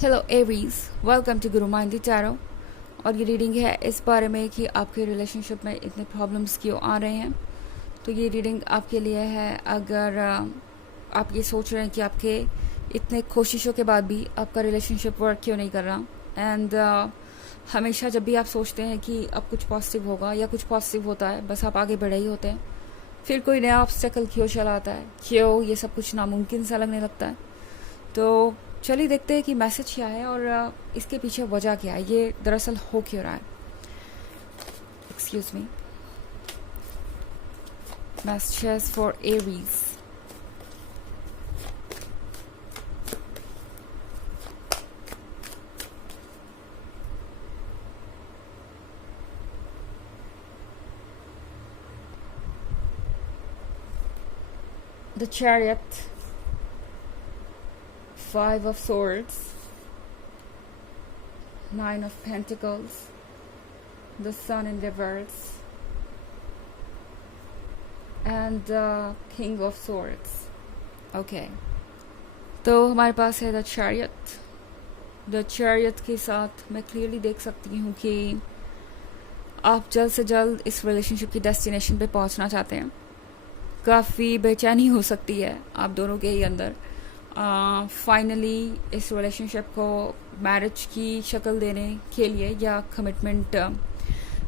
Hello Aries, welcome to Guru माइंडी tarot. और ये reading है इस बारे में कि आपके रिलेशनशिप में इतने प्रॉब्लम्स क्यों आ रहे हैं। तो ये रीडिंग आपके लिए है अगर आप ये सोच रहे हैं कि आपके इतने कोशिशों के बाद भी आपका रिलेशनशिप वर्क क्यों नहीं कर रहा। एंड हमेशा जब भी आप सोचते हैं कि अब कुछ पॉजिटिव होगा या कुछ पॉजिटिव होता है, बस आप आगे बढ़े ही होते हैं। फिर कोई नया ऑब्स्टेकल क्यों चला आता है, क्यों ये सब कुछ नामुमकिन सा लगने लगता है। तो चलिए देखते हैं कि मैसेज क्या है और इसके पीछे वजह क्या है, ये दरअसल हो क्यों रहा है। Excuse me. Messages for Aries. The chariot, Five of Swords, Nine of Pentacles, the Sun in reverse, and the King of Swords. Okay. तो हमारे पास है द चैरियट। द चैरियट के साथ मैं क्लियरली देख सकती हूँ कि आप जल्द से जल्द इस रिलेशनशिप की डेस्टिनेशन पे पहुँचना चाहते हैं। काफ़ी बेचैनी हो सकती है आप दोनों के ही अंदर। फाइनली इस रिलेशनशिप को मैरिज की शक्ल देने के लिए या कमिटमेंट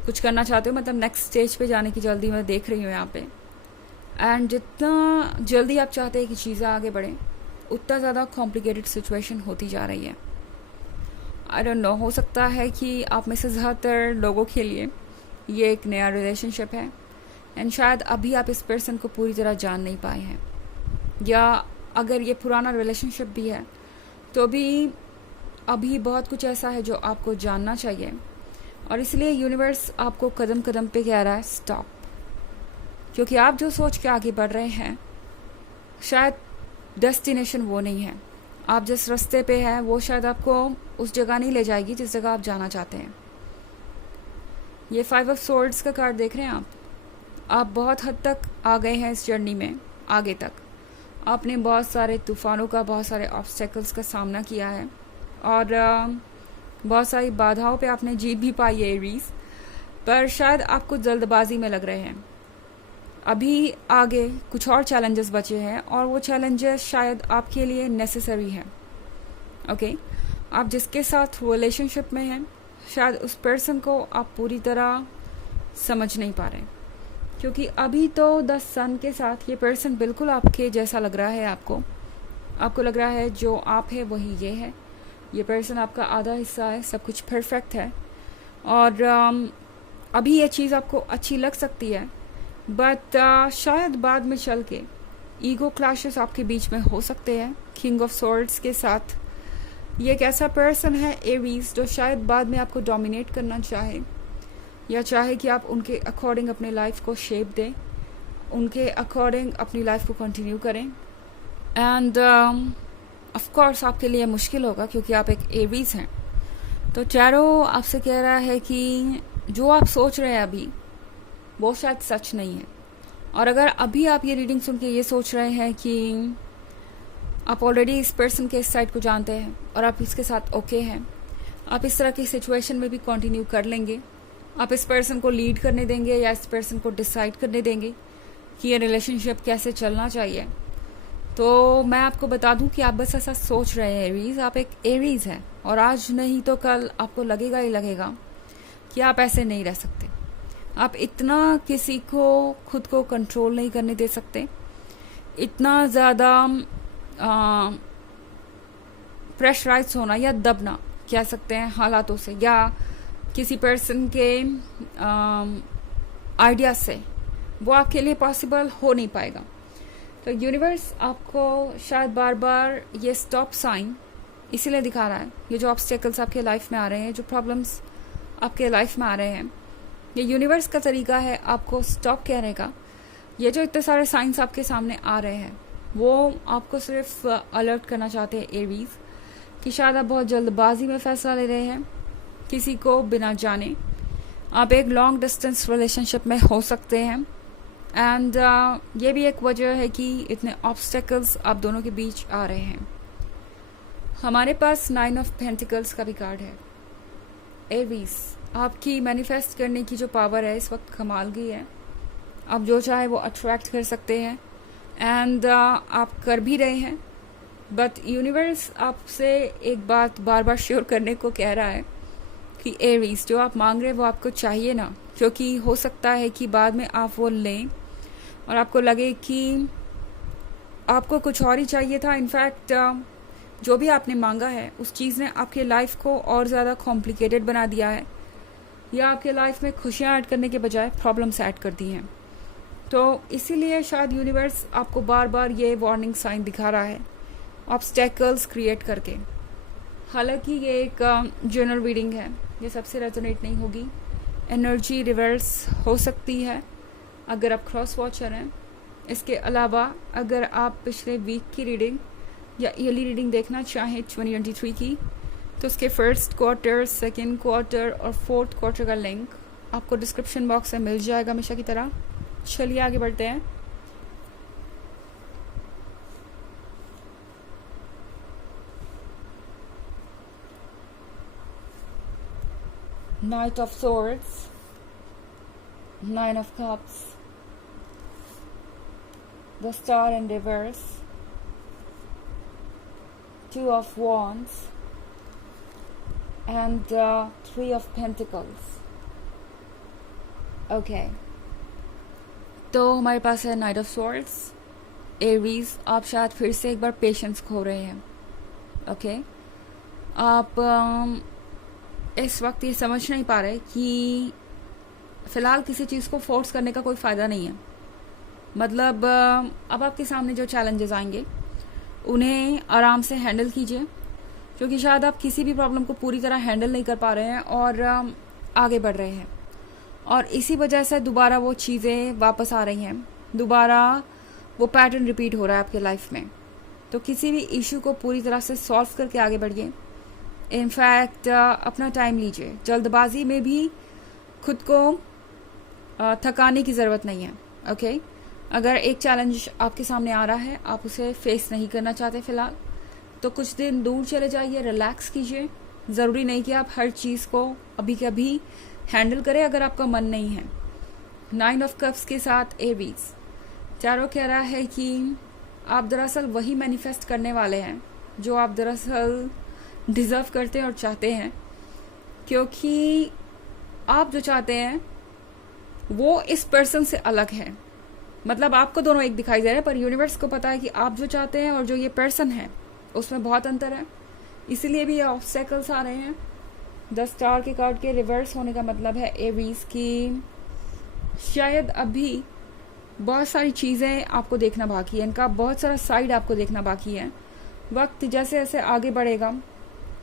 कुछ करना चाहते हो, मतलब नेक्स्ट स्टेज पे जाने की जल्दी मैं देख रही हूँ यहाँ पे। एंड जितना जल्दी आप चाहते हैं कि चीज़ें आगे बढ़ें, उतना ज़्यादा कॉम्प्लिकेटेड सिचुएशन होती जा रही है। आई डोंट नो, हो सकता है कि आप में से ज़्यादातर लोगों के लिए ये एक नया रिलेशनशिप है एंड शायद अभी आप इस पर्सन को पूरी तरह जान नहीं पाए हैं, या अगर ये पुराना रिलेशनशिप भी है तो भी अभी बहुत कुछ ऐसा है जो आपको जानना चाहिए। और इसलिए यूनिवर्स आपको कदम कदम पे कह रहा है स्टॉप, क्योंकि आप जो सोच के आगे बढ़ रहे हैं शायद डेस्टिनेशन वो नहीं है। आप जिस रास्ते पे हैं वो शायद आपको उस जगह नहीं ले जाएगी जिस जगह आप जाना चाहते हैं। ये फाइव ऑफ सोर्ड्स का कार्ड देख रहे हैं आप बहुत हद तक आ गए हैं इस जर्नी में। आगे तक आपने बहुत सारे तूफ़ानों का, बहुत सारे ऑब्स्टेकल्स का सामना किया है और बहुत सारी बाधाओं पे आपने जीत भी पाई है एरीज। पर शायद आपको जल्दबाजी में लग रहे हैं। अभी आगे कुछ और चैलेंजेस बचे हैं और वो चैलेंजेस शायद आपके लिए नेसेसरी हैं। ओके, आप जिसके साथ रिलेशनशिप में हैं शायद उस पर्सन को आप पूरी तरह समझ नहीं पा रहे, क्योंकि अभी तो द सन के साथ ये पर्सन बिल्कुल आपके जैसा लग रहा है। आपको लग रहा है जो आप है वही ये है। ये पर्सन आपका आधा हिस्सा है, सब कुछ परफेक्ट है। और अभी ये चीज़ आपको अच्छी लग सकती है, बट शायद बाद में चल के ईगो क्लैशेस आपके बीच में हो सकते हैं। किंग ऑफ सॉर्ड्स के साथ ये एक ऐसा पर्सन है एरीज जो शायद बाद में आपको डोमिनेट करना चाहे, या चाहे कि आप उनके अकॉर्डिंग अपने लाइफ को शेप दें, उनके अकॉर्डिंग अपनी लाइफ को कंटिन्यू करें। एंड ऑफ कोर्स आपके लिए मुश्किल होगा क्योंकि आप एक एरीज हैं। तो टैरो आपसे कह रहा है कि जो आप सोच रहे हैं अभी वो शायद सच नहीं है। और अगर अभी आप ये रीडिंग सुन के ये सोच रहे हैं कि आप ऑलरेडी इस पर्सन के इस साइड को जानते हैं और आप इसके साथ ओके हैं, आप इस तरह की सिचुएशन में भी कंटिन्यू कर लेंगे, आप इस पर्सन को लीड करने देंगे या इस पर्सन को डिसाइड करने देंगे कि ये रिलेशनशिप कैसे चलना चाहिए, तो मैं आपको बता दूं कि आप बस ऐसा सोच रहे हैं एरीज। आप एक एरीज हैं और आज नहीं तो कल आपको लगेगा ही लगेगा कि आप ऐसे नहीं रह सकते। आप इतना किसी को खुद को कंट्रोल नहीं करने दे सकते, इतना ज़्यादा प्रेशराइज होना या दबना कह सकते हैं हालातों से या किसी पर्सन के आइडिया से, वो आपके लिए पॉसिबल हो नहीं पाएगा। तो यूनिवर्स आपको शायद बार बार ये स्टॉप साइन इसीलिए दिखा रहा है। ये जो ऑब्स्टेकल्स आपके लाइफ में आ रहे हैं, जो प्रॉब्लम्स आपके लाइफ में आ रहे हैं, ये यूनिवर्स का तरीका है आपको स्टॉप कहने का। ये जो इतने सारे साइंस आपके सामने आ रहे हैं वो आपको सिर्फ अलर्ट करना चाहते हैं एरीज कि शायद आप बहुत जल्दबाजी में फैसला ले रहे हैं, किसी को बिना जाने। आप एक लॉन्ग डिस्टेंस रिलेशनशिप में हो सकते हैं एंड ये भी एक वजह है कि इतने ऑब्स्टेकल्स आप दोनों के बीच आ रहे हैं। हमारे पास 9 ऑफ पेंटिकल्स का भी कार्ड है। एरीज, आपकी मैनिफेस्ट करने की जो पावर है इस वक्त कमाल की है। आप जो चाहे वो अट्रैक्ट कर सकते हैं एंड आप कर भी रहे हैं। बट यूनिवर्स आपसे एक बात बार बार श्योर करने को कह रहा है कि एरीज, जो आप मांग रहे हैं वो आपको चाहिए ना, क्योंकि हो सकता है कि बाद में आप वो लें और आपको लगे कि आपको कुछ और ही चाहिए था। इनफैक्ट जो भी आपने मांगा है उस चीज़ ने आपके लाइफ को और ज़्यादा कॉम्प्लिकेटेड बना दिया है, या आपके लाइफ में खुशियाँ ऐड करने के बजाय प्रॉब्लम्स ऐड कर दी हैं। तो इसीलिए शायद यूनिवर्स आपको बार बार ये वार्निंग साइन दिखा रहा है, ऑब्स्टेकल्स क्रिएट करके। हालांकि ये एक जनरल रीडिंग है, ये सबसे रेजोनेट नहीं होगी। एनर्जी रिवर्स हो सकती है अगर आप क्रॉस वॉचर हैं। इसके अलावा अगर आप पिछले वीक की रीडिंग या ईयरली रीडिंग देखना चाहें 2023 की, तो उसके फर्स्ट क्वार्टर, सेकेंड क्वार्टर और फोर्थ क्वार्टर का लिंक आपको डिस्क्रिप्शन बॉक्स में मिल जाएगा हमेशा की तरह। चलिए आगे बढ़ते हैं। Knight of Swords, 9 of Cups, the Star in reverse, 2 of Wands and 3 of Pentacles. Okay. तो हमारे पास है नाइट ऑफ स्वॉर्ड्स। एरीज, आप शायद फिर से एक बार पेशेंस खो रहे हैं। ओके, आप इस वक्त ये समझ नहीं पा रहे कि फ़िलहाल किसी चीज़ को फोर्स करने का कोई फ़ायदा नहीं है। मतलब अब आपके सामने जो चैलेंजेस आएंगे उन्हें आराम से हैंडल कीजिए, क्योंकि शायद आप किसी भी प्रॉब्लम को पूरी तरह हैंडल नहीं कर पा रहे हैं और आगे बढ़ रहे हैं, और इसी वजह से दोबारा वो चीज़ें वापस आ रही हैं, दोबारा वो पैटर्न रिपीट हो रहा है आपके लाइफ में। तो किसी भी इशू को पूरी तरह से सॉल्व करके आगे बढ़िए। इनफैक्ट अपना टाइम लीजिए, जल्दबाजी में भी खुद को थकाने की ज़रूरत नहीं है। ओके, अगर एक चैलेंज आपके सामने आ रहा है, आप उसे फेस नहीं करना चाहते फ़िलहाल, तो कुछ दिन दूर चले जाइए, रिलैक्स कीजिए। ज़रूरी नहीं कि आप हर चीज़ को अभी के अभी हैंडल करें अगर आपका मन नहीं है। 9 ऑफ कप्स के साथ एरीज, टैरो कह रहा है कि आप दरअसल वही मैनिफेस्ट करने वाले हैं जो आप दरअसल डिज़र्व करते हैं और चाहते हैं, क्योंकि आप जो चाहते हैं वो इस पर्सन से अलग है। मतलब आपको दोनों एक दिखाई दे रहे हैं, पर यूनिवर्स को पता है कि आप जो चाहते हैं और जो ये पर्सन है उसमें बहुत अंतर है। इसीलिए भी ये ऑब्स्टेकल्स आ रहे हैं। 10 स्टार के कार्ड के रिवर्स होने का मतलब है एरीज की शायद अभी बहुत सारी चीज़ें आपको देखना बाकी है, इनका बहुत सारा साइड आपको देखना बाकी है। वक्त जैसे जैसे आगे बढ़ेगा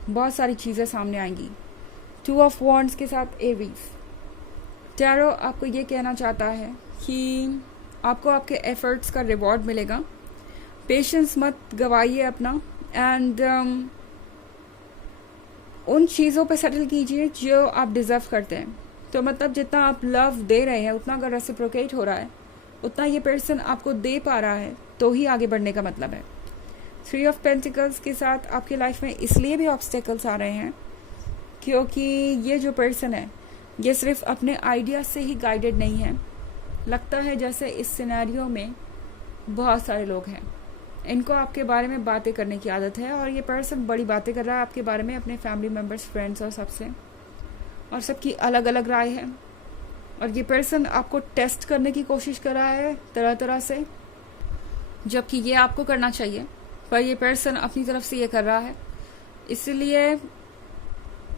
बहुत सारी चीज़ें सामने आएंगी। 2 ऑफ वॉन्ड्स के साथ एरीज, टैरो आपको ये कहना चाहता है कि आपको आपके एफर्ट्स का रिवॉर्ड मिलेगा। पेशेंस मत गवाइए अपना, एंड उन चीज़ों पे सेटल कीजिए जो आप डिज़र्व करते हैं। तो मतलब जितना आप लव दे रहे हैं उतना अगर रेसिप्रोकेट हो रहा है, उतना ये पर्सन आपको दे पा रहा है, तो ही आगे बढ़ने का मतलब है। 3 ऑफ पेंटिकल्स के साथ आपकी लाइफ में इसलिए भी ऑब्स्टेकल्स आ रहे हैं क्योंकि ये जो पर्सन है ये सिर्फ अपने आइडिया से ही गाइडेड नहीं है। लगता है जैसे इस सिनेरियो में बहुत सारे लोग हैं, इनको आपके बारे में बातें करने की आदत है, और ये पर्सन बड़ी बातें कर रहा है आपके बारे में अपने फैमिली मेम्बर्स, फ्रेंड्स और सबसे, और सबकी अलग अलग राय है। और ये पर्सन आपको टेस्ट करने की कोशिश कर रहा है तरह तरह से, जबकि ये आपको करना चाहिए, पर ये पर्सन अपनी तरफ से ये कर रहा है, इसलिए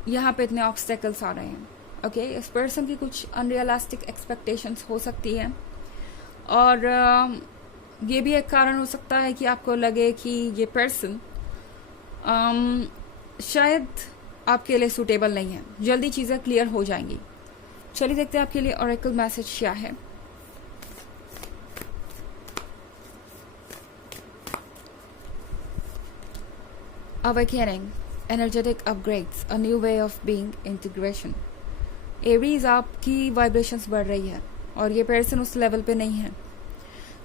यहाँ पे इतने ऑब्स्टेकल्स आ रहे हैं। ओके, इस पर्सन की कुछ अनरियलिस्टिक एक्सपेक्टेशंस हो सकती हैं, और ये भी एक कारण हो सकता है कि आपको लगे कि ये पर्सन शायद आपके लिए सूटेबल नहीं है। जल्दी चीज़ें क्लियर हो जाएंगी। चलिए देखते हैं आपके लिए ऑरेकल मैसेज क्या है। Awakening, energetic upgrades, a new way of being, integration. Aries, आपकी वाइब्रेशंस बढ़ रही है और ये पर्सन उस लेवल पे नहीं है।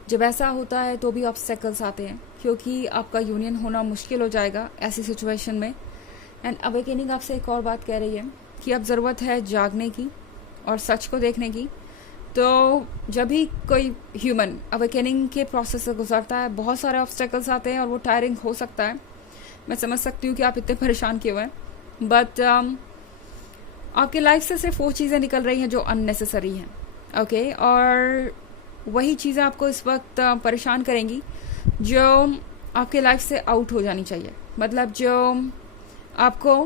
जब ऐसा होता है तो भी ऑब्स्टेकल्स आते हैं, क्योंकि आपका यूनियन होना मुश्किल हो जाएगा ऐसी सिचुएशन में। एंड अवेकनिंग आपसे एक और बात कह रही है कि अब ज़रूरत है जागने की और सच को देखने की। तो जब भी कोई ह्यूमन अवेकनिंग के प्रोसेस से गुजरता है, बहुत सारे ऑब्स्टेकल्स आते हैं और वो टायरिंग हो सकता है। मैं समझ सकती हूँ कि आप इतने परेशान क्यों हैं, बट आपकी लाइफ से सिर्फ वो चीज़ें निकल रही हैं जो अननेसेसरी हैं, ओके। और वही चीज़ें आपको इस वक्त परेशान करेंगी जो आपके लाइफ से आउट हो जानी चाहिए, मतलब जो आपको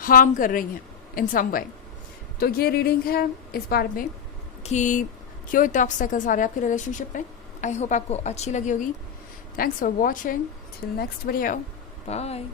हार्म कर रही हैं इन सम वे। तो ये रीडिंग है इस बारे में कि क्यों इतने ऑब्स्टेकल्स आ रहे हैं आपके रिलेशनशिप में। आई होप आपको अच्छी लगी होगी। Thanks for watching, till next video, bye.